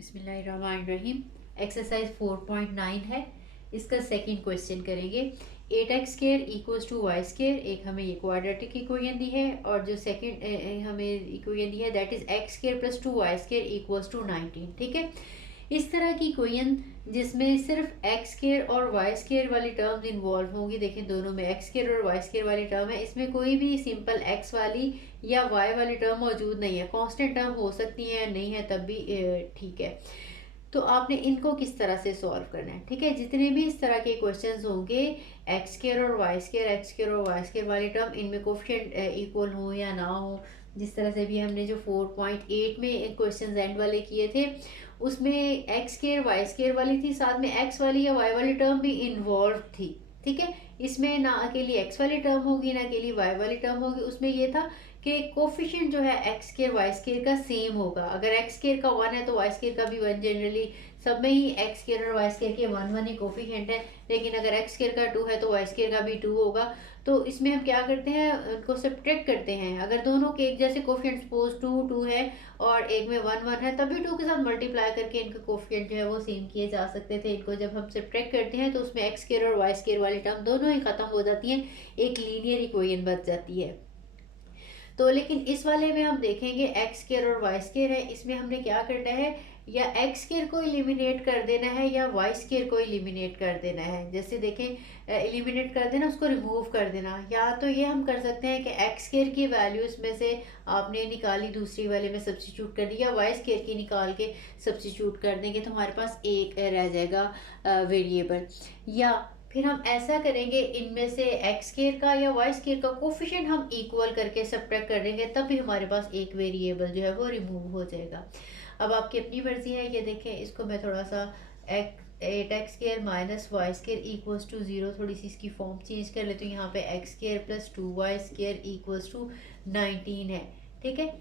बिस्मिल्लाहिर्रहमानिर्रहीम। एक्सरसाइज 4.9 है। इसका सेकंड क्वेश्चन करेंगे। 8x square equals to Y square, एक हमें ये क्वाड्रेटिक इक्वेशन दी है, और जो सेकंड हमें इक्वेशन दी है that is X square plus 2 Y square equals to 19। ठीक है, इस तरह की इक्वेशन जिसमें सिर्फ एक्स स्केयर और वाई स्केयर वाली टर्म्स इन्वॉल्व होंगी। देखें, दोनों में एक्स स्केयर और वाई स्केयर वाली टर्म है, इसमें कोई भी सिंपल एक्स वाली या वाई वाली टर्म मौजूद नहीं है। कांस्टेंट टर्म हो सकती है, नहीं है तब भी ठीक है। तो आपने इनको किस तरह से सॉल्व करना है। ठीक है, जितने भी इस तरह के क्वेश्चंस होंगे, एक्स स्केयर और वाई स्केयर, एक्स स्केयर और वाई स्केयर वाली टर्म, इनमें कोफिशिएंट इक्वल हो या ना हो, जिस तरह से भी हमने जो 4.8 में क्वेश्चंस एंड वाले किए थे उसमें एक्स स्केयर वाई स्केयर वाली थी, साथ में एक्स वाली या वाई वाली टर्म भी इन्वॉल्व थी। ठीक है, इसमें ना अकेली एक्स वाली टर्म होगी ना अकेली वाई वाली टर्म होगी। उसमें ये था कि कोफिशिएंट जो है एक्स स्केयर वाई स्केयर का सेम होगा। अगर एक्स स्केयर का 1 है तो वाई स्केयर का भी 1, जनरली सब में ही एक्स स्केयर और वाई स्केयर के 1 1 ही कोफिशिएंट है। लेकिन अगर एक्स स्केयर का 2 है तो वाई स्केयर का भी 2 होगा। तो इसमें हम क्या करते हैं, उनको सब्ट्रैक्ट करते हैं। अगर दोनों के एक जैसे कोफिशिएंट सपोज 2 2 है और एक में 1 1 है, तभी 2 के साथ मल्टीप्लाई करके इनके कोफिशिएंट जो है वो सेम किए जा सकते थे। इनको जब हम सब्ट्रैक्ट करते हैं तो उसमें एक्स स्केयर और वाई स्केयर वाली टर्म दोनों ही खत्म हो जाती हैं, एक लीनियर इक्वेशन बच जाती है। तो लेकिन इस वाले में हम देखेंगे एक्स स्केयर और वाई स्केयर है, इसमें हमने क्या करना है, या एक्स स्केयर को इलिमिनेट कर देना है या वाई स्केयर को इलिमिनेट कर देना है। जैसे देखें, इलिमिनेट कर देना, उसको रिमूव कर देना। या तो ये हम कर सकते हैं कि एक्स स्केयर की वैल्यू इसमें से आपने निकाली, दूसरी वाले में सब्स्टिट्यूट कर दी, या वाई स्केयर की निकाल के सब्स्टिट्यूट कर देंगे तो हमारे पास एक रह जाएगा वेरिएबल। या फिर हम ऐसा करेंगे, इनमें से एक्स स्केयर का या वाई स्केयर का कोफिशिएंट हम इक्वल करके सब्ट्रैक्ट कर देंगे, तब भी हमारे पास एक वेरिएबल जो है वो रिमूव हो जाएगा। अब आपकी अपनी मर्जी है। ये देखें, इसको मैं थोड़ा सा 8x square minus Y square equals to 0, थोड़ी सी इसकी फॉर्म चेंज कर लेती हूँ। यहाँ पे X square plus 2 Y square equals to 19 है। ठीक है,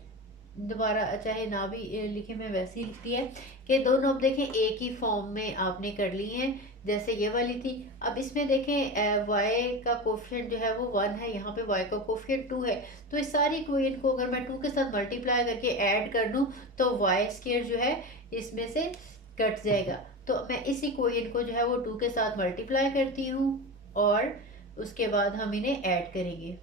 दोबारा चाहे ना भी लिखे, मैं वैसे ही लिखती है कि दोनों अब देखें एक ही फॉर्म में आपने कर ली हैं जैसे ये वाली थी। अब इसमें देखें y का कोफिशिएंट जो है वो 1 है, यहाँ पे y का कोफिशिएंट 2 है। तो इस सारी इक्वेशन को अगर मैं 2 के साथ मल्टीप्लाई करके ऐड कर दूँ तो वाई स्केयर जो है इसमें से कट जाएगा। तो मैं इस इक्वेशन को जो है वो 2 के साथ मल्टीप्लाई करती हूँ और उसके बाद हम इन्हें ऐड करेंगे।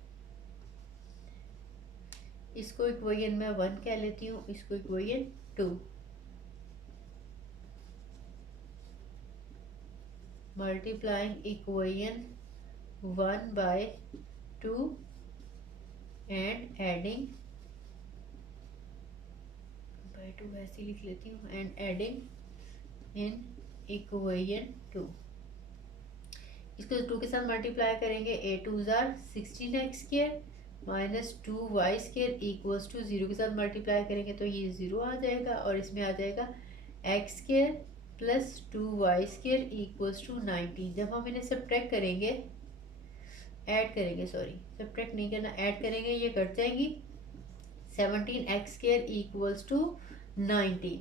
इसको इक्वेशन में 1 कह लेती हूँ, इसको equation 2। Multiplying equation 1 by 2 and adding by 2 ऐसे लिख लेती हूँ, एंड एडिंग इन इक्वेशन 2। इसको 2 के साथ मल्टीप्लाई करेंगे, ए 2 जार 16x square minus 2 Y square equals to 0 के साथ मल्टीप्लाई करेंगे तो ये 0 आ जाएगा, और इसमें आ जाएगा X square plus 2 Y square equals to 19। जब हम इन्हें सब्ट्रैक्ट करेंगे, ऐड करेंगे, सॉरी सब्ट्रैक्ट नहीं करना, ऐड करेंगे, ये कट जाएगी। 17x square equals to 19।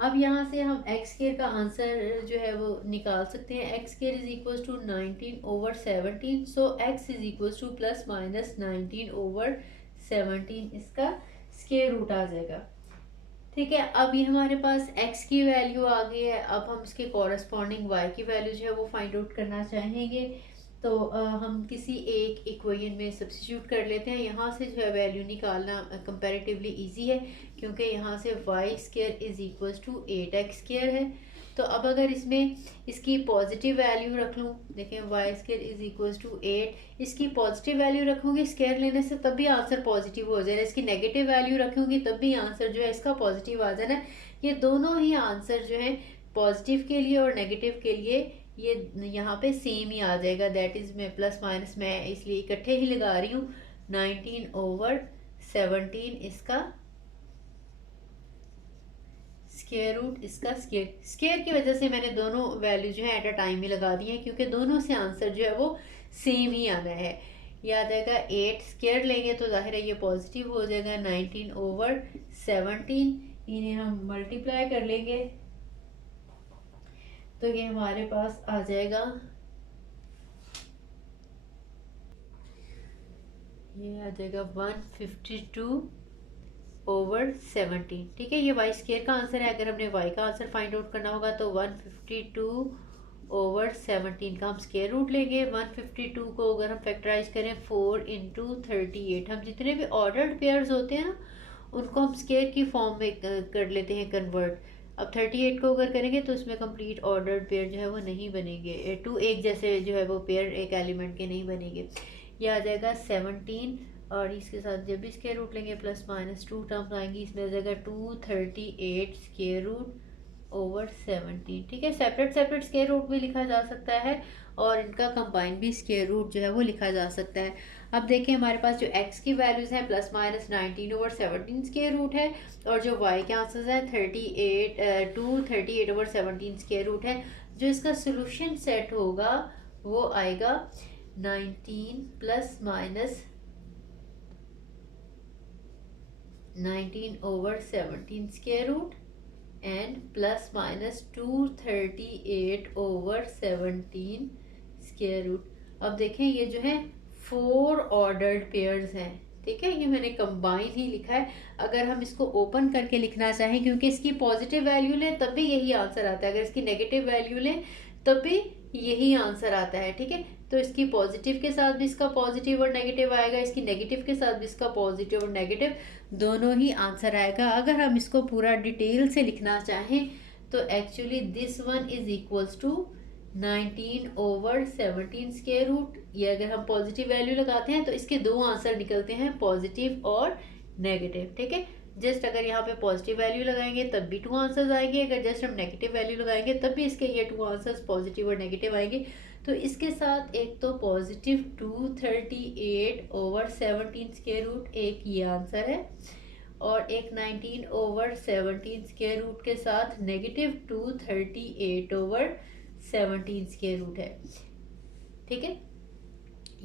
अब यहाँ से हम एक्स स्केयर का आंसर जो है वो निकाल सकते हैं। X square is equals to 19 over 17, so X is equals to plus minus 19 over 17, इसका स्केयर रूट आ जाएगा। ठीक है, अब ये हमारे पास x की वैल्यू आ गई है। अब हम इसके कॉरस्पॉन्डिंग y की वैल्यू जो है वो फाइंड आउट करना चाहेंगे। तो हम किसी एक इक्वेशन में सब्स्टिट्यूट कर लेते हैं। यहाँ से जो है वैल्यू निकालना कंपैरेटिवली इजी है, क्योंकि यहाँ से Y square is equals to 8x square है। तो अब अगर इसमें इसकी पॉजिटिव वैल्यू रख लूँ, देखें Y square is equals to 8, इसकी पॉजिटिव वैल्यू रखूँगी स्केयर लेने से तब भी आंसर पॉजिटिव हो जाएगा। इसकी नेगेटिव वैल्यू रखूँगी तब भी आंसर जो है इसका पॉजिटिव आ जाना। ये दोनों ही आंसर जो है पॉजिटिव के लिए और नेगेटिव के लिए ये यहाँ पे सेम ही आ जाएगा। दैट इज़ मैं प्लस माइनस मैं इसलिए इकट्ठे ही लगा रही हूँ। 19 ओवर 17 इसका स्केयर रूट, इसका स्केयर की वजह से मैंने दोनों वैल्यू जो है एट अ टाइम ही लगा दी है, क्योंकि दोनों से आंसर जो है वो सेम ही आना है। ये आ जाएगा 8 स्केयर लेंगे तो जाहिर है ये पॉजिटिव हो जाएगा। 19 ओवर 17 इन्हें हम मल्टीप्लाई कर लेंगे तो ये हमारे पास आ जाएगा, ये आ जाएगा 152 ओवर 17। ठीक है, ये वाई स्केयर का आंसर है। अगर हमने वाई का आंसर फाइंड आउट करना होगा तो 152 ओवर 17 का हम स्केयर रूट लेंगे। 152 को अगर हम फैक्टराइज करें 4 इंटू 38, हम जितने भी ऑर्डर्ड पेयर्स होते हैं ना उनको हम स्केयर की फॉर्म में कर लेते हैं कन्वर्ट। अब 38 को अगर करेंगे तो इसमें कंप्लीट ऑर्डर्ड पेयर जो है वो नहीं बनेंगे, टू एक जैसे जो है वो पेयर एक एलिमेंट के नहीं बनेंगे। ये आ जाएगा 17 और इसके साथ जब भी स्केयर रूट लेंगे प्लस माइनस 2 टर्म्स आएंगी, इसमें आ जाएगा 238 स्केयर रूट ओवर 17। ठीक है, सेपरेट सेपरेट स्केयर रूट भी लिखा जा सकता है और इनका कंबाइन भी स्केयर रूट जो है वो लिखा जा सकता है। अब देखें हमारे पास जो x की वैल्यूज़ हैं plus minus 19 over 17 square root है और जो y के आंसर्स हैं 38 ओवर 17 स्केयर रूट है। जो इसका सोल्यूशन सेट होगा वो आएगा 19 plus minus 19 over 17 square root and plus minus 238 over 17 square root. अब देखें ये जो है 4 ऑर्डर्ड पेयर्स हैं। ठीक है, ये मैंने कंबाइन ही लिखा है। अगर हम इसको ओपन करके लिखना चाहें, क्योंकि इसकी पॉजिटिव वैल्यू लें तब भी यही आंसर आता है, अगर इसकी नेगेटिव वैल्यू लें तब भी यही आंसर आता है। ठीक है, तो इसकी पॉजिटिव के साथ भी इसका पॉजिटिव और नेगेटिव आएगा, इसकी नेगेटिव के साथ भी इसका पॉजिटिव और नेगेटिव दोनों ही आंसर आएगा। अगर हम इसको पूरा डिटेल से लिखना चाहें तो actually this one is equals to 19 over 17 square root. ये अगर हम पॉजिटिव वैल्यू लगाते हैं तो इसके दो आंसर निकलते हैं, पॉजिटिव और नेगेटिव। ठीक है, जस्ट अगर यहाँ पे पॉजिटिव वैल्यू लगाएंगे तब भी 2 आंसर्स आएंगे, अगर जस्ट हम नेगेटिव वैल्यू लगाएंगे तब भी इसके ये 2 आंसर्स पॉजिटिव और नेगेटिव आएंगे। तो इसके साथ एक तो पॉजिटिव 238 ओवर 17 स्केयर रूट, एक ये आंसर है, और एक 19 ओवर 17 स्केयर रूट के साथ नेगेटिव 238 ओवर 17 स्केयर रूट है। ठीक है,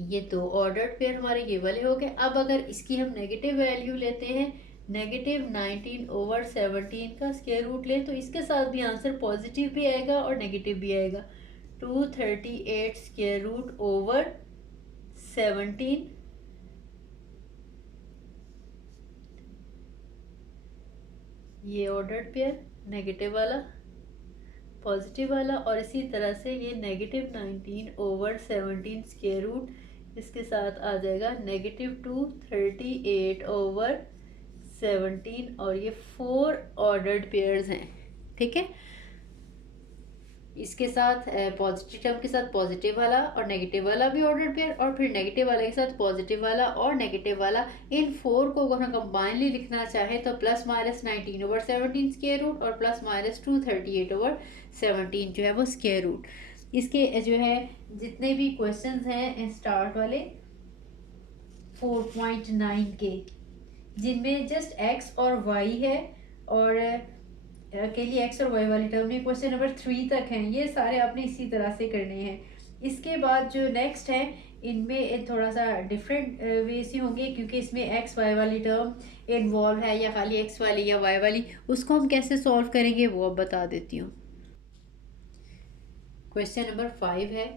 ये दो ऑर्डर्ड पेयर हमारे ये वाले हो गए। अब अगर इसकी हम नेगेटिव वैल्यू लेते हैं, नेगेटिव 19 ओवर 17 का स्केयर रूट लें तो इसके साथ भी आंसर पॉजिटिव भी आएगा और नेगेटिव भी आएगा। 238 स्केयर रूट ओवर 17, ये ऑर्डर्ड पेयर, नेगेटिव वाला पॉजिटिव वाला, और इसी तरह से ये नेगेटिव 19 ओवर 17 स्केयर रूट, इसके साथ आ जाएगा नेगेटिव 238 ओवर 17, और ये 4 ऑर्डर्ड पेयर्स हैं। ठीक है, इसके साथ पॉजिटिव टर्म के साथ पॉजिटिव वाला और नेगेटिव वाला भी ऑर्डर्ड पेयर, और फिर नेगेटिव वाले के साथ पॉजिटिव वाला और नेगेटिव वाला। इन 4 को अगर हम कंबाइनली लिखना चाहें तो plus minus 19 over 17 square root और प्लस माइनस 238 ओवर 17 जो है वो स्केयर रूट। इसके जो है जितने भी क्वेश्चंस हैं स्टार्ट वाले 4.9 के, जिनमें जस्ट एक्स और वाई है और अकेली एक्स और वाई वाली टर्म में क्वेश्चन नंबर 3 तक हैं, ये सारे आपने इसी तरह से करने हैं। इसके बाद जो नेक्स्ट है इनमें थोड़ा सा डिफरेंट वे से होंगे, क्योंकि इसमें एक्स वाई वाली टर्म इन्वॉल्व है या खाली एक्स वाली या वाई वाली, उसको हम कैसे सॉल्व करेंगे वो अब बता देती हूँ। क्वेश्चन नंबर 5 है।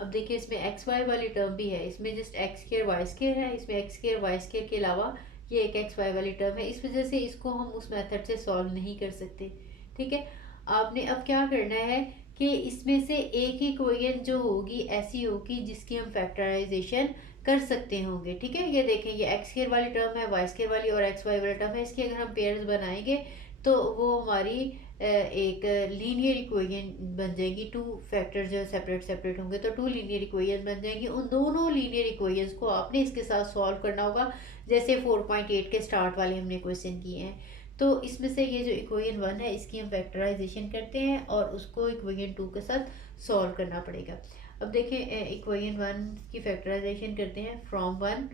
अब देखिए इसमें एक्स वाई वाली टर्म भी है, इसमें just X square Y square है, इसमें एक्स स्केयर वाई स्केयर के अलावा ये एक एक्स वाई वाली टर्म है, इस वजह से इसको हम उस मेथड से सॉल्व नहीं कर सकते। ठीक है, आपने अब क्या करना है कि इसमें से एक ही इक्वेशन जो होगी ऐसी होगी जिसकी हम फैक्टराइजेशन कर सकते होंगे। ठीक है, ये देखें ये एक्स स्केयर वाली टर्म है, वाई स्केयर वाली और एक्स वाई वाली टर्म है, इसकी अगर हम पेयर्स बनाएंगे तो वो हमारी एक लीनियर इक्वेशन बन जाएगी। 2 फैक्टर जो सेपरेट सेपरेट होंगे तो 2 लीनियर इक्वेशन बन जाएंगी। उन दोनों लीनियर इक्वेशंस को आपने इसके साथ सॉल्व करना होगा, जैसे 4.8 के स्टार्ट वाले हमने क्वेश्चन किए हैं। तो इसमें से ये जो इक्वेशन 1 है इसकी हम फैक्टराइजेशन करते हैं और उसको इक्वेशन 2 के साथ सॉल्व करना पड़ेगा। अब देखें इक्वेशन 1 की फैक्टराइजेशन करते हैं। From 1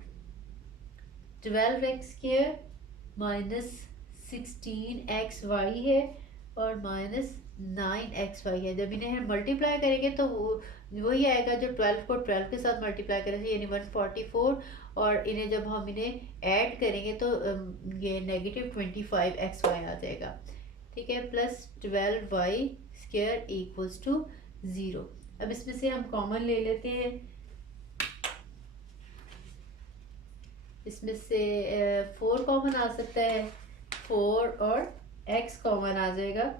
12x square minus 16x Y है और माइनस 9xy है। जब इन्हें हम मल्टीप्लाई करेंगे तो वही आएगा जो 12 को 12 के साथ मल्टीप्लाई करेंगे, यानी 144, और इन्हें जब हम इन्हें ऐड करेंगे तो ये नेगेटिव 25xy आ जाएगा। ठीक है, plus 12y square equals to 0। अब इसमें से हम कॉमन ले लेते हैं, इसमें से 4 कॉमन आ सकता है, 4 और x कॉमन आ जाएगा।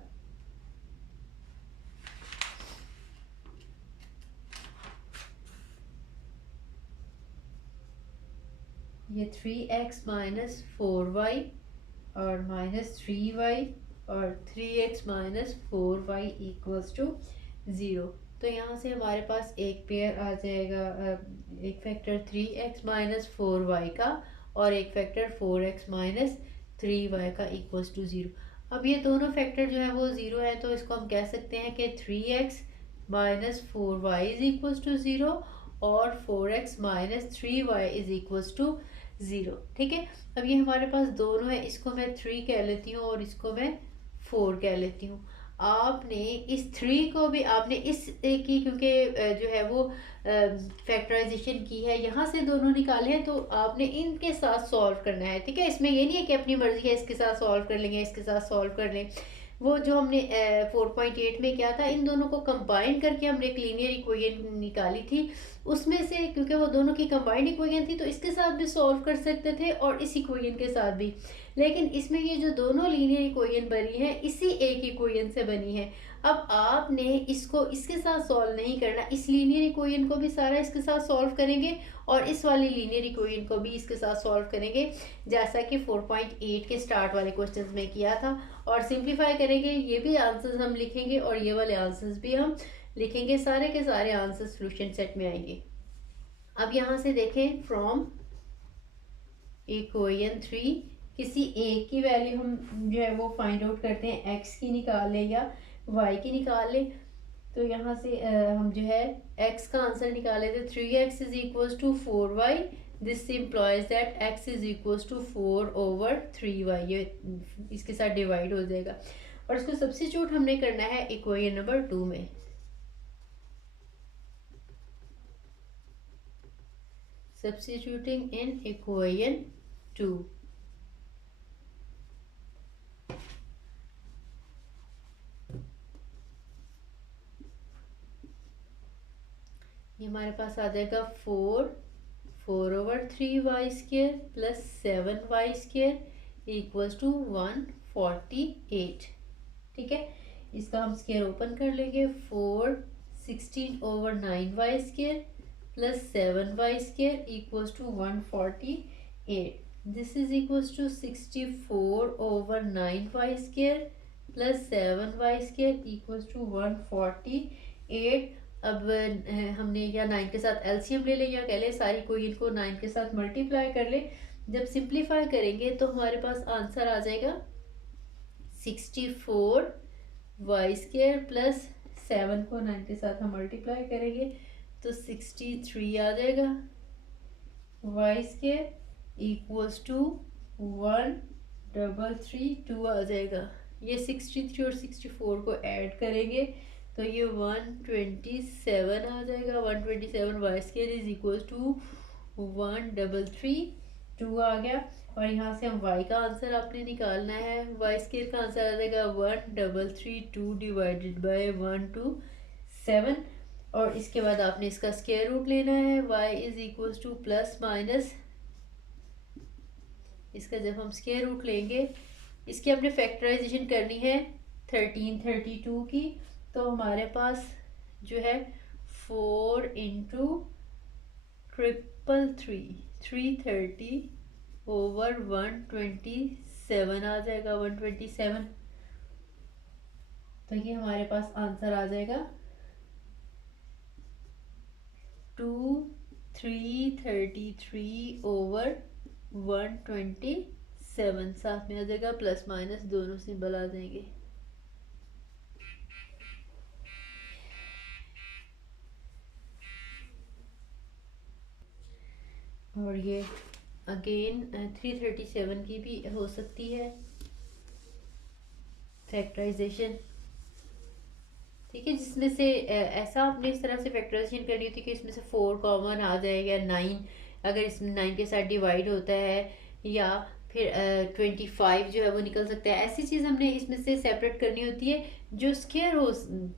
ये 3x माइनस 4y और माइनस 3y और 3x minus 4y equals to 0। तो यहाँ से हमारे पास एक पेयर आ जाएगा, एक फैक्टर 3x माइनस 4y का और एक फैक्टर 4x माइनस 3y का इक्वल्स टू 0। अब ये दोनों फैक्टर जो है वो 0 है, तो इसको हम कह सकते हैं कि 3x minus 4y is equals to 0 और 4x minus 3y is equals to 0। ठीक है, अब ये हमारे पास दोनों है, इसको मैं 3 कह लेती हूँ और इसको मैं 4 कह लेती हूँ। आपने इस 3 को भी आपने इस की, क्योंकि जो है वो फैक्टराइजेशन की है, यहाँ से दोनों निकाले हैं, तो आपने इनके साथ सॉल्व करना है। ठीक है, इसमें ये नहीं है कि अपनी मर्जी है इसके साथ सॉल्व कर लेंगे, इसके साथ सॉल्व कर लें। वो जो हमने 4.8 में किया था, इन दोनों को कंबाइन करके हमने एक लीनियर इक्वेशन निकाली थी। उसमें से क्योंकि वो दोनों की कंबाइंड इक्वेशन थी, तो इसके साथ भी सॉल्व कर सकते थे और इस इक्वेशन के साथ भी। लेकिन इसमें ये जो दोनों लीनियर इक्वेशन बनी है, इसी एक इक्वेशन से बनी है। अब आपने इसको इसके साथ सॉल्व नहीं करना, इस लीनियर इक्वेशन को भी सारा इसके साथ सॉल्व करेंगे और इस वाली लीनियर इक्वेशन को भी इसके साथ सॉल्व करेंगे, जैसा कि 4.8 के स्टार्ट वाले क्वेश्चंस में किया था। और सिंप्लीफाई करेंगे, ये भी आंसर्स हम लिखेंगे और ये वाले आंसर्स भी हम लिखेंगे, सारे के सारे आंसर सॉल्यूशन सेट में आएंगे। अब यहाँ से देखें, फ्रॉम इक्वेशन 3 किसी एक की वैल्यू हम जो है वो फाइंड आउट करते हैं, x की निकाल ले या y की निकाल ले। तो यहाँ से हम जो है x का आंसर निकाले थे, 3x is equals to 4y। This implies that x is equals to 4 over 3y, ये इसके साथ डिवाइड हो जाएगा और इसको सब्स्टिट्यूट हमने करना है इक्वेशन नंबर 2 में। सब्स्टिट्यूटिंग इन इक्वेशन 2, ये हमारे पास आ जाएगा 4 over 3y square plus 7y square equals to 148। ठीक है, इसका हम स्क्वेयर ओपन कर लेंगे, 16 over 9y square plus 7y square equals to 148। This is equals to 64 over 9y square plus 7y square equals to 148। अब हमने या 9 के साथ एलसीएम ले लें या कह लें सारी कोई इनको 9 के साथ मल्टीप्लाई कर ले। जब सिंप्लीफाई करेंगे तो हमारे पास आंसर आ जाएगा 64 वाई स्क्वेयर प्लस 7 को 9 के साथ हम मल्टीप्लाई करेंगे तो 63 आ जाएगा। वाई स्क्वेयर इक्वल्स टू 1332 आ जाएगा। ये 63 और 64 को ऐड करेंगे तो ये 127 आ जाएगा। 127 Y square is equal to 1332 आ गया। और यहाँ से हम y का आंसर आपने निकालना है। वाई स्क्वेयर का आंसर आ जाएगा 1332 डिवाइडेड बाय 127। और इसके बाद आपने इसका स्क्वायर रूट लेना है। y is equal to plus minus, इसका जब हम स्क्वायर रूट लेंगे, इसकी हमने फैक्टराइजेशन करनी है 1332 की। तो हमारे पास जो है 4 इंटू 333 ओवर 127 आ जाएगा। 127, तो ये हमारे पास आंसर आ जाएगा 2333 ओवर 127। साथ में आ जाएगा प्लस माइनस, दोनों सिंबल आ जाएंगे। और ये अगेन 337 की भी हो सकती है फैक्टराइजेशन। ठीक है, जिसमें से ऐसा आपने इस तरह से फैक्टराइजेशन करनी होती है कि इसमें से 4 कॉमन आ जाए या 9 अगर इसमें 9 के साथ डिवाइड होता है, या फिर 25 जो है वो निकल सकता है। ऐसी चीज़ हमने इसमें से सेपरेट करनी होती है जो स्क्वायर हो।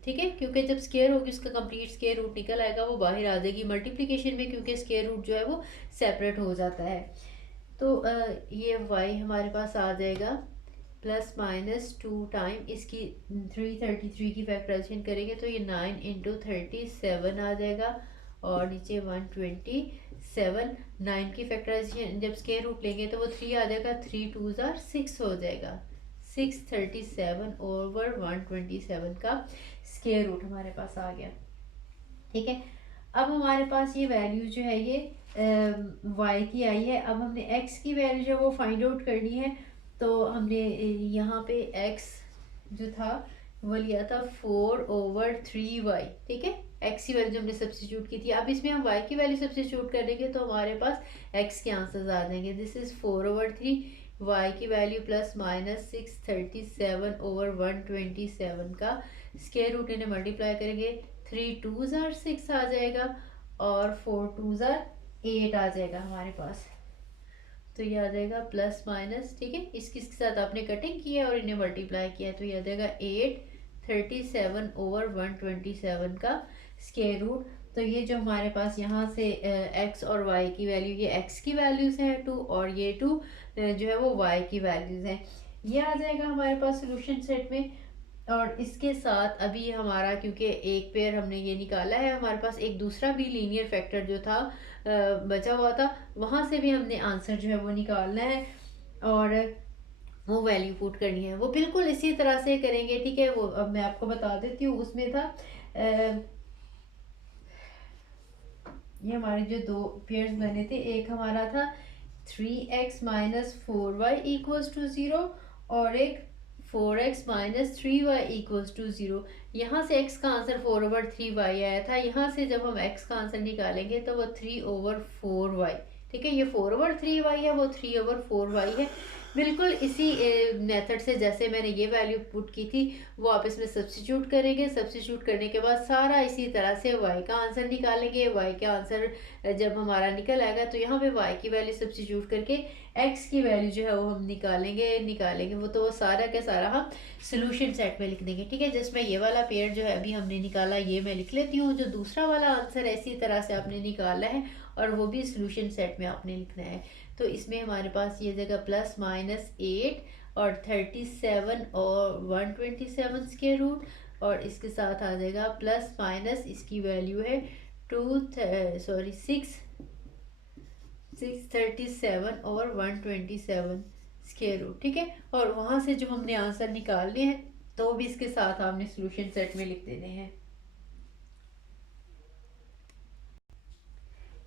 ठीक है, क्योंकि जब स्क्वायर होगी उसका कंप्लीट स्क्वायर रूट निकल आएगा, वो बाहर आ जाएगी मल्टीप्लिकेशन में, क्योंकि स्क्वायर रूट जो है वो सेपरेट हो जाता है। तो ये y हमारे पास आ जाएगा प्लस माइनस 2 टाइम इसकी 333 की फैक्टराइजेशन करेंगे तो ये 9 इंटू 37 आ जाएगा, और नीचे 127। 9 की फैक्टराइजेशन जब स्केयर रूट लेंगे तो वो 3 आ जाएगा, 3 टू ज़ार 6 हो जाएगा। 637 ओवर 127 का स्केयर रूट हमारे पास आ गया। ठीक है, अब हमारे पास ये वैल्यू जो है ये y की आई है। अब हमने x की वैल्यू जो है वो फाइंड आउट करनी है। तो हमने यहाँ पे x जो था वो लिया था 4/3y। ठीक है, x की वैल्यू जो हमने सब्स्टिट्यूट की थी, अब इसमें हम y की वैल्यू सब्स्टिट्यूट कर देंगे तो हमारे पास x के आंसर्स आ जाएंगे। दिस इज 4/3, y की वैल्यू प्लस माइनस 637 ओवर 127 का स्क्वायर रूट इन्हें मल्टीप्लाई करेंगे, 3 टू ज़ार 6 आ जाएगा और 4 टू ज़ार 8 आ जाएगा हमारे पास। तो ये आ जाएगा प्लस माइनस, ठीक है, इसके साथ आपने कटिंग किया और इन्हें मल्टीप्लाई किया तो ये आ जाएगा 837 ओवर 127 का स्क्वायर रूट। तो ये जो हमारे पास यहाँ से x और y की वैल्यू, ये x की वैल्यूज़ हैं 2 और ये 2 जो है वो y की वैल्यूज़ हैं। ये आ जाएगा हमारे पास सोल्यूशन सेट में। और इसके साथ अभी हमारा, क्योंकि एक पेयर हमने ये निकाला है, हमारे पास एक दूसरा भी लीनियर फैक्टर जो था बचा हुआ था, वहाँ से भी हमने आंसर जो है वो निकालना है और वो वैल्यू पुट करनी है। वो बिल्कुल इसी तरह से करेंगे। ठीक है, वो अब मैं आपको बता देती हूँ। उसमें था ये हमारे जो दो पेयर्स बने थे, एक हमारा था 3x minus 4y equals to 0 और एक 4x minus 3y equals to 0। यहाँ से x का आंसर 4/3y आया था। यहाँ से जब हम x का आंसर निकालेंगे तो वो 3/4y। ठीक है, ये 4/3y है, वो 3/4y है। बिल्कुल इसी मेथड से जैसे मैंने ये वैल्यू पुट की थी वो आप इसमें सब्स्टिट्यूट करेंगे। सब्स्टिट्यूट करने के बाद सारा इसी तरह से y का आंसर निकालेंगे। y का आंसर जब हमारा निकल आएगा तो यहाँ पे y की वैल्यू सब्स्टिट्यूट करके x की वैल्यू जो है वो हम निकालेंगे वो तो वो सारा का सारा हम सोल्यूशन सेट में लिख देंगे। ठीक है, जिसमें ये वाला पेयर जो है अभी हमने निकाला ये मैं लिख लेती हूँ। जो दूसरा वाला आंसर है इसी तरह से आपने निकाला है और वो भी सोल्यूशन सेट में आपने लिखना है। तो इसमें हमारे पास ये जगह प्लस माइनस 8 और 37 और 127 स्क्वायर रूट, और इसके साथ आ जाएगा प्लस माइनस इसकी वैल्यू है 637 और 127 स्क्वायर रूट। ठीक है, और वहाँ से जो हमने आंसर निकालने हैं तो भी इसके साथ आपने सोल्यूशन सेट में लिख देने हैं।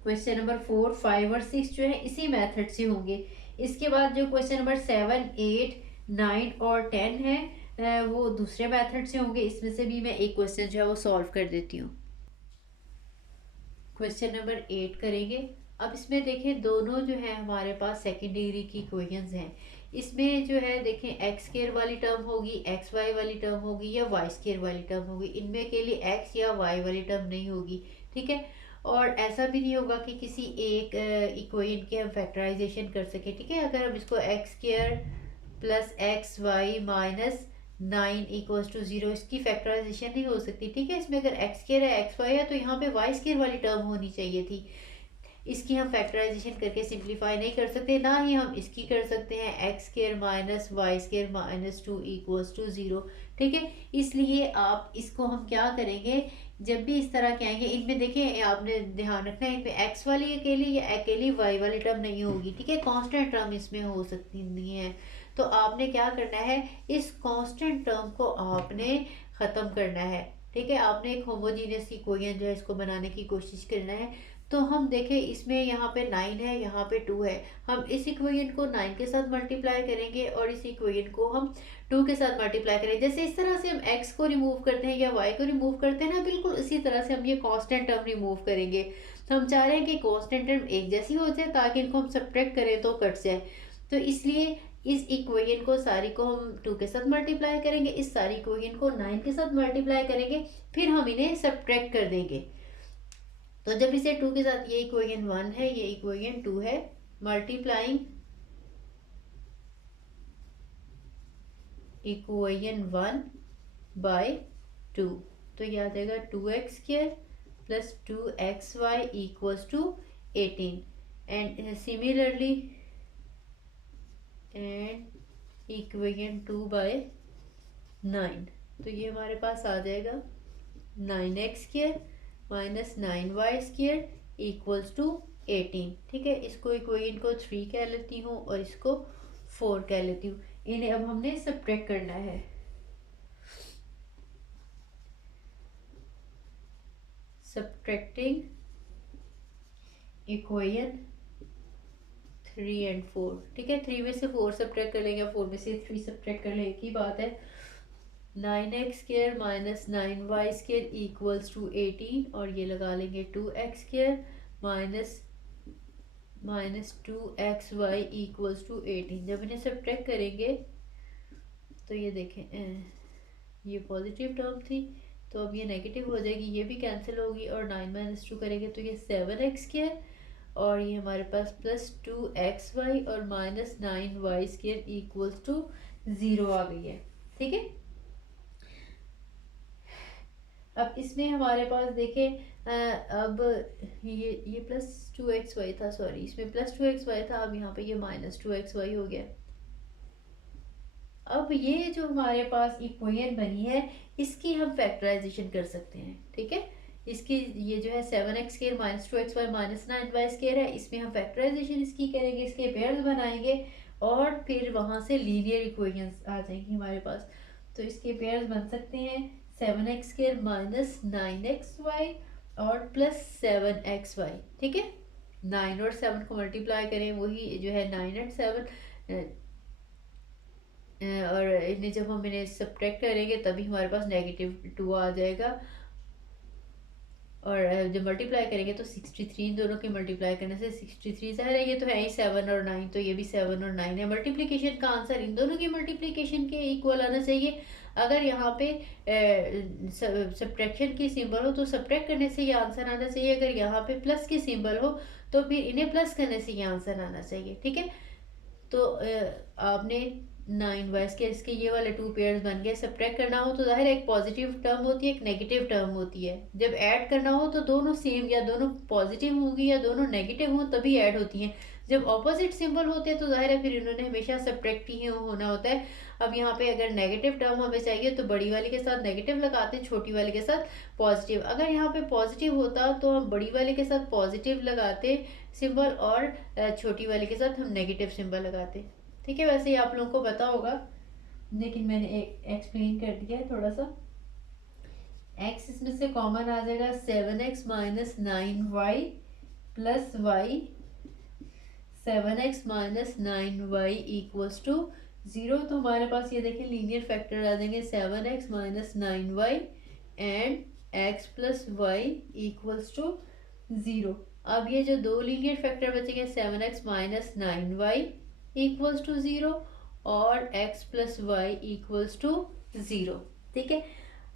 क्वेश्चन नंबर 4, 5 और 6 जो है इसी मेथड से होंगे। इसके बाद जो क्वेश्चन नंबर 7, 8, 9 और 10 है वो दूसरे मेथड से होंगे। इसमें से भी मैं एक क्वेश्चन जो है वो सॉल्व कर देती हूँ। क्वेश्चन नंबर 8 करेंगे। अब इसमें देखें दोनों जो है हमारे पास सेकेंड डिग्री की इक्वेशंस हैं। इसमें जो है देखें एक्स स्क्वायर वाली टर्म होगी, एक्स वाई वाली टर्म होगी या वाई स्क्वायर वाली टर्म होगी। इनमें के लिए एक्स या वाई वाली टर्म नहीं होगी। ठीक है, और ऐसा भी नहीं होगा कि किसी एक इक्वेशन के हम फैक्टराइजेशन कर सके। ठीक है, अगर हम इसको X square plus X Y minus 9 equals to 0, इसकी फैक्टराइजेशन नहीं हो सकती। ठीक है, इसमें अगर एक्स स्क्वायर है एक्स वाई है तो यहाँ पे वाई स्क्वायर वाली टर्म होनी चाहिए थी। इसकी हम फैक्टराइजेशन करके सिंप्लीफाई नहीं कर सकते, ना ही हम इसकी कर सकते हैं X square minus Y square minus 2 equals to 0। ठीक है, इसलिए आप इसको हम क्या करेंगे, जब भी इस तरह के आएंगे इनमें देखें आपने ध्यान रखना है इनमें एक्स वाली अकेली या अकेली वाई वाली टर्म नहीं होगी। ठीक है, कांस्टेंट टर्म इसमें हो सकती नहीं है। तो आपने क्या करना है, इस कांस्टेंट टर्म को आपने ख़त्म करना है। ठीक है, आपने एक होमोजीनियस इक्वेशन जो है इसको बनाने की कोशिश करना है। तो हम देखें इसमें यहाँ पे 9 है, यहाँ पे 2 है। हम इस इक्वेशन को 9 के साथ मल्टीप्लाई करेंगे और इस इक्वेशन को हम 2 के साथ मल्टीप्लाई करेंगे। जैसे इस तरह से हम x को रिमूव करते हैं या y को रिमूव करते हैं ना, बिल्कुल इसी तरह से हम ये कांस्टेंट टर्म रिमूव करेंगे। तो हम चाह रहे हैं कि कांस्टेंट टर्म एक जैसी हो जाए ताकि इनको हम सब्ट्रैक्ट करें तो कट जाए। तो इसलिए इस इक्वेशन को सारी को हम 2 के साथ मल्टीप्लाई करेंगे, इस सारी इक्वेशन को 9 के साथ मल्टीप्लाई करेंगे, फिर हम इन्हें सब्ट्रैक्ट कर देंगे। तो जब इसे 2 के साथ, ये इक्वेशन 1 है ये इक्वेशन 2 है, मल्टीप्लाइंग इक्वेशन 1 बाय 2, तो ये आ जाएगा 2x square plus 2xy equals to 18। And similarly equation 2/9। तो ये हमारे पास आ जाएगा 9x² minus 9y² equals to 18। ठीक है, इसको इक्वेशन को 3 कह लेती हूँ और इसको 4 कह लेती हूँ। इन्हें अब हमने सब्ट्रैक्ट करना है। Subtracting equation 3 and 4। ठीक है, 3 में से 4 सब्ट्रैक्ट कर लेंगे, 4 में से 3 सब्ट्रैक्ट कर लेंगे, एक ही बात है। 9x² minus 9y² equals to 18 और ये लगा लेंगे 2x² minus 2xy equals to 18। जब इन्हें सब्ट्रैक्ट करेंगे तो ये देखें, ये पॉजिटिव टर्म थी तो अब ये नेगेटिव हो जाएगी, ये भी कैंसिल होगी और 9 - 2 करेंगे तो ये 7x² और ये हमारे पास प्लस 2xy और माइनस 9y² इक्वल्स टू 0 आ गई है। ठीक है, अब इसमें हमारे पास देखें, अब ये प्लस 2xy था, सॉरी इसमें प्लस 2xy था, अब यहाँ पे ये माइनस 2xy हो गया। अब ये जो हमारे पास इक्वेशन बनी है इसकी हम फैक्टराइजेशन कर सकते हैं। ठीक है, इसकी ये जो है 7x² minus 2xy minus 9y² है, इसमें हम फैक्टराइजेशन इसकी करेंगे, इसके पेयर्स बनाएंगे और फिर वहाँ से लीनियर इक्वेशंस आ जाएंगी हमारे पास। तो इसके पेयर्स बन सकते हैं 7x² माइनस 9xy और प्लस 7xy। ठीक है, 9 और 7 को मल्टीप्लाई करें, वही जो है 9 और 7 और इन्हें जब हम इन्हें सब्ट्रैक्ट करेंगे तभी हमारे पास -2 आ जाएगा और जब मल्टीप्लाई करेंगे तो 63, इन दोनों के मल्टीप्लाई करने से 63 ज़ाहिर है, ये तो है ही 7 और 9, तो ये भी 7 और 9 है। मल्टीप्लिकेशन का आंसर इन दोनों की मल्टीप्लिकेशन के इक्वल आना चाहिए। अगर यहाँ पे सब्ट्रैक्शन की सिंबल हो तो सब्ट्रैक्ट करने से ये आंसर आना चाहिए, अगर यहाँ पे प्लस की सिंबल हो तो फिर इन्हें प्लस करने से ये आंसर आना चाहिए। ठीक है, तो आपने 9y² इसके ये वाले 2 पेयर्स बन गए। सब्ट्रैक्ट करना हो तो जाहिर है एक पॉजिटिव टर्म होती है, एक नेगेटिव टर्म होती है। जब ऐड करना हो तो दोनों सेम या दोनों पॉजिटिव होंगी या दोनों नेगेटिव हों तभी ऐड होती हैं। जब ऑपोजिट सिंबल होते हैं तो जाहिर है फिर इन्होंने हमेशा सब्ट्रैक्ट ही होना होता है। अब यहाँ पे अगर नेगेटिव टर्म हमें चाहिए तो बड़ी वाली के साथ नेगेटिव लगाते हैं, छोटी वाली के साथ पॉजिटिव। अगर यहाँ पे पॉजिटिव होता तो हम बड़ी वाले के साथ पॉजिटिव लगाते सिंबल और छोटी वाली के साथ हम नेगेटिव सिंबल लगाते। ठीक है, वैसे ही आप लोगों को पता होगा लेकिन मैंने एक्सप्लेन कर दिया है थोड़ा सा। x इसमें से कॉमन आ जाएगा 7x minus 9y plus y, 7x minus 9y equals to 0। तो हमारे पास ये देखें लीनियर फैक्टर आ जाएंगे 7x minus 9y and x plus y equals to 0। अब ये जो दो लीनियर फैक्टर बचेंगे 7x minus 9y equals to 0 और x plus Y equals to 0। ठीक है,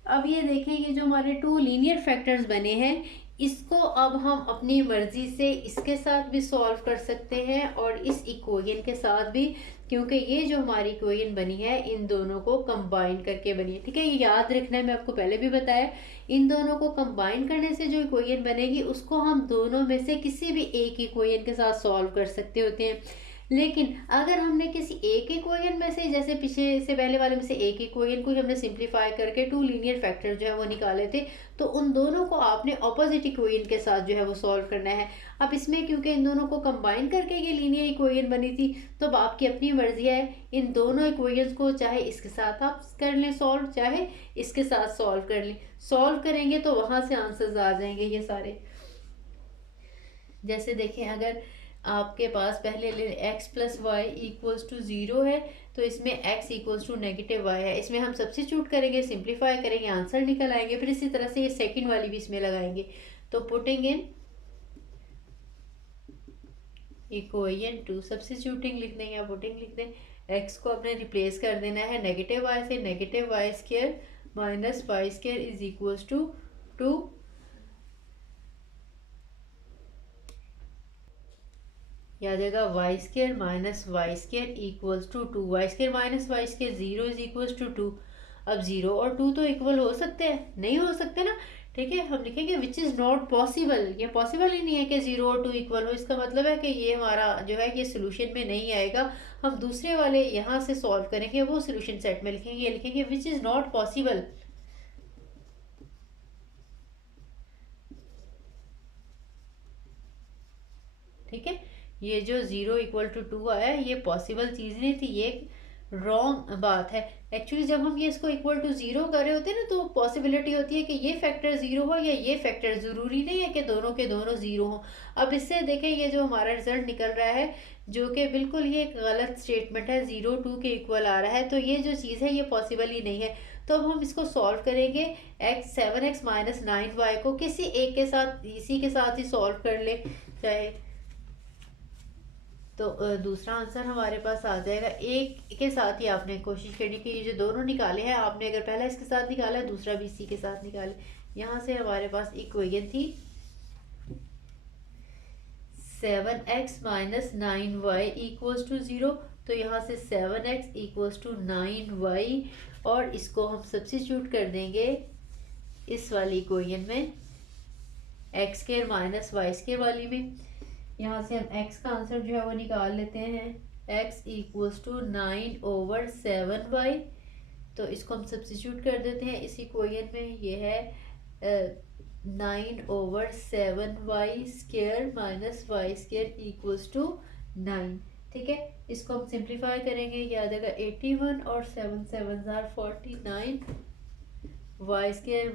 अब ये देखें ये जो हमारे 2 लीनियर फैक्टर्स बने हैं इसको अब हम अपनी मर्जी से इसके साथ भी सॉल्व कर सकते हैं और इस इक्वेशन के साथ भी, क्योंकि ये जो हमारी इक्वेशन बनी है इन दोनों को कंबाइन करके बनी है। ठीक है, ये याद रखना है, मैं आपको पहले भी बताया, इन दोनों को कंबाइन करने से जो इक्वेशन बनेगी उसको हम दोनों में से किसी भी एक इक्वेशन के साथ सॉल्व कर सकते होते हैं। लेकिन अगर हमने किसी एक इक्वेशन में से, जैसे पीछे से पहले वाले में से एक इक्वेशन को हमने सिंप्लीफाई करके 2 लीनियर फैक्टर जो है वो निकाले थे, तो उन दोनों को आपने ऑपोजिट इक्वेशन के साथ जो है वो सॉल्व करना है। अब इसमें क्योंकि इन दोनों को कंबाइन करके ये लीनियर इक्वेशन बनी थी तो अब आपकी अपनी मर्जी है, इन दोनों इक्वेशंस को चाहे इसके साथ आप कर लें सॉल्व, चाहे इसके साथ सॉल्व कर लें। सॉल्व करेंगे तो वहाँ से आंसर्स आ जाएंगे ये सारे। जैसे देखें, अगर आपके पास पहले x plus Y equals to 0 है तो इसमें x इक्वल्स टू -y है, इसमें हम सब्स्टिट्यूट करेंगे, सिंप्लीफाई करेंगे, आंसर निकल आएंगे। फिर इसी तरह से ये सेकंड वाली भी इसमें लगाएंगे। तो पुटिंग इन इक्वेशन 2, सब्स्टिट्यूटिंग लिख दें या पुटिंग लिख दें, x को अपने रिप्लेस कर देना है -y से, -y² minus y² is equals to 2। आ जाएगा y² minus y² equals to 2, y² minus y² 0 is equals to 2। अब 0 और 2 तो इक्वल हो सकते हैं? नहीं हो सकते ना। ठीक है, हम लिखेंगे विच इज़ नॉट पॉसिबल, ये पॉसिबल ही नहीं है कि 0 और 2 इक्वल हो। इसका मतलब है कि ये हमारा जो है ये सोल्यूशन में नहीं आएगा, हम दूसरे वाले यहाँ से सॉल्व करेंगे, वो सोल्यूशन सेट में लिखेंगे विच इज़ नॉट पॉसिबल। ठीक है, ये जो 0 = 2 आया ये पॉसिबल चीज़ नहीं थी, ये रॉन्ग बात है। एक्चुअली जब हम ये इसको =0 कर रहे होते हैं ना, तो पॉसिबिलिटी होती है कि ये फैक्टर 0 हो या ये फैक्टर, ज़रूरी नहीं है कि दोनों के दोनों 0 हो। अब इससे देखें ये जो हमारा रिजल्ट निकल रहा है, जो कि बिल्कुल ये एक गलत स्टेटमेंट है, 0 2 के इक्वल आ रहा है, तो ये जो चीज़ है ये पॉसिबल ही नहीं है। तो अब हम इसको सॉल्व करेंगे, 7x - 9y को किसी एक के साथ, इसी के साथ ही सॉल्व कर ले चाहे, तो दूसरा आंसर हमारे पास आ जाएगा। एक के साथ ही आपने कोशिश करनी कि ये जो दोनों निकाले हैं आपने, अगर पहला इसके साथ निकाला है दूसरा भी इसी के साथ निकाले। यहाँ से हमारे पास इक्वेशन थी 7x - 9y = 0, तो यहाँ से 7x = 9y, और इसको हम सब्स्टिट्यूट कर देंगे इस वाली इक्वेशन में, x² - y² वाली में। यहाँ से हम x का आंसर जो है वो निकाल लेते हैं, x = 9/7y, तो इसको हम सब्स्टिट्यूट कर देते हैं इस इक्वेशन में। ये है 9/7y² - y² = 9। ठीक है, इसको हम सिंप्लीफाई करेंगे, ये आ जाएगा 81 और 7 7 are 49, y² - y²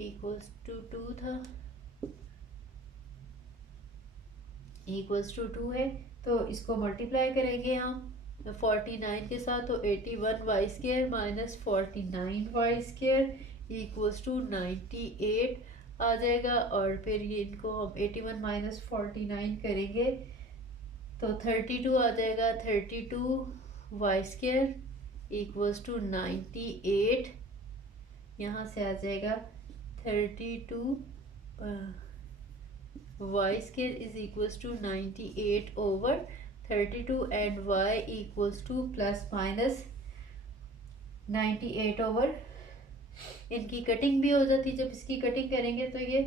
= 2 था, =2 है। तो इसको मल्टीप्लाई करेंगे हम 49 के साथ, तो 81y² - 49y² = 98 आ जाएगा। और फिर ये इनको हम 81 - 49 करेंगे तो 32 आ जाएगा, 32y² = 98। यहाँ से आ जाएगा 32 y² = 98/32 and y = ±98/, इनकी कटिंग भी हो जाती है, जब इसकी कटिंग करेंगे तो ये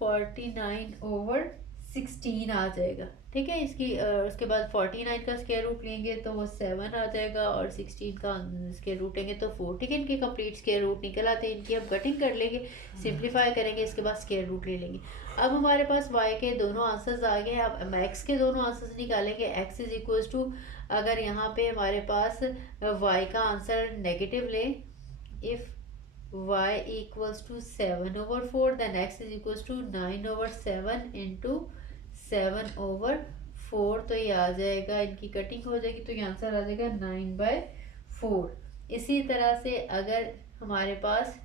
49/16 आ जाएगा। ठीक है, इसकी उसके बाद 49 का स्क्वायर रूट लेंगे तो वो 7 आ जाएगा, और 16 का स्क्वायर रूट लेंगे तो 4। ठीक है, इनके कंप्लीट स्क्वायर रूट निकल आते हैं, इनकी हम कटिंग कर लेंगे, सिंप्लीफाई करेंगे, इसके बाद स्क्वायर रूट ले लेंगे। अब हमारे पास y के दोनों आंसर्स आ गए हैं, अब x के दोनों आंसर्स निकालेंगे। x = अगर यहाँ पे हमारे पास y का आंसर नेगेटिव लें, इफ़ y = 7/4, then x = 9/7 × 7/4, तो ये आ जाएगा, इनकी कटिंग हो जाएगी तो ये आंसर आ जाएगा 9/4। इसी तरह से अगर हमारे पास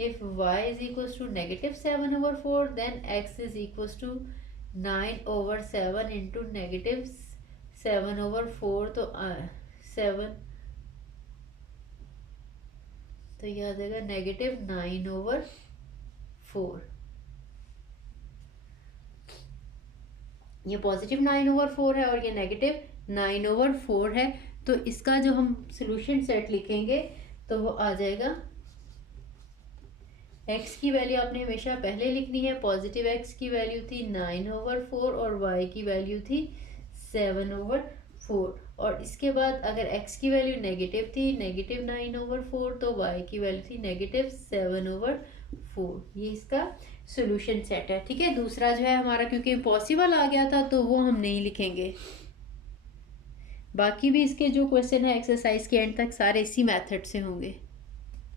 if y = -7/4, then x = 9/7 × -7/4, तो 7, तो यह आ जाएगा -9/4। ये पॉजिटिव 9/4 है और ये नेगेटिव 9/4 है, तो इसका जो हम सोल्यूशन सेट लिखेंगे तो वो आ जाएगा, x की वैल्यू आपने हमेशा पहले लिखनी है। पॉजिटिव x की वैल्यू थी 9/4 और y की वैल्यू थी 7/4, और इसके बाद अगर x की वैल्यू नेगेटिव थी, -9/4, तो y की वैल्यू थी -7/4। ये इसका सॉल्यूशन सेट है। ठीक है, दूसरा जो है हमारा क्योंकि इम्पॉसिबल आ गया था तो वो हम नहीं लिखेंगे। बाकी भी इसके जो क्वेश्चन है एक्सरसाइज के एंड तक सारे इसी मेथड से होंगे।